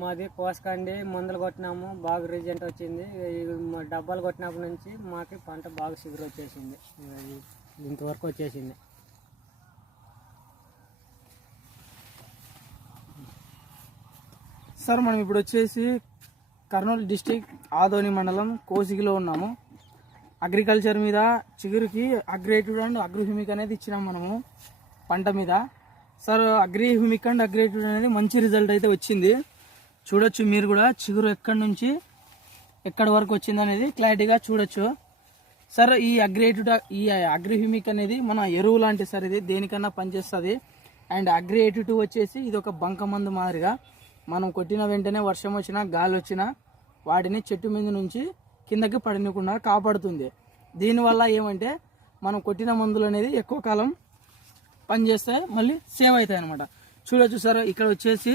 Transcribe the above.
మాది కోసకండి మందులు కొట్టినాము, బాగా రిజల్ట్ వచ్చింది. డబ్బాలు కొట్టినప్పటి నుంచి మాకు పంట బాగా చిగురు వచ్చేసింది, ఇంతవరకు వచ్చేసింది. సార్ మనం ఇప్పుడు వచ్చేసి కర్నూలు డిస్టిక్ ఆదోని మండలం కోసిగిలో ఉన్నాము. అగ్రికల్చర్ మీద చిగురుకి అగ్రేటివ్ అండ్ అగ్రోహ్యూమిక్ అనేది ఇచ్చినాం మనము పంట మీద. సార్ అగ్రిహ్యూమిక్ అండ్ అగ్రేటివ్ అనేది మంచి రిజల్ట్ అయితే వచ్చింది. చూడొచ్చు మీరు కూడా చిగురు ఎక్కడి నుంచి ఎక్కడి వరకు వచ్చింది అనేది క్లారిటీగా చూడొచ్చు. సార్ ఈ అగ్రిహ్యూమిక్ అనేది మన ఎరువు లాంటి సార్, ఇది దేనికన్నా పనిచేస్తుంది. అండ్ అగ్రియేటివ్ వచ్చేసి ఇది ఒక బంక మందు మాదిరిగా మనం కొట్టిన వెంటనే వర్షం వచ్చినా గాలి వచ్చినా వాటిని చెట్టు మీద నుంచి కిందకి పడనీయకుండా కాపాడుతుంది. దీనివల్ల ఏమంటే మనం కొట్టిన మందులు అనేది ఎక్కువ కాలం పనిచేస్తే మళ్ళీ సేవ్ అవుతాయి అనమాట. చూడొచ్చు సార్ ఇక్కడ వచ్చేసి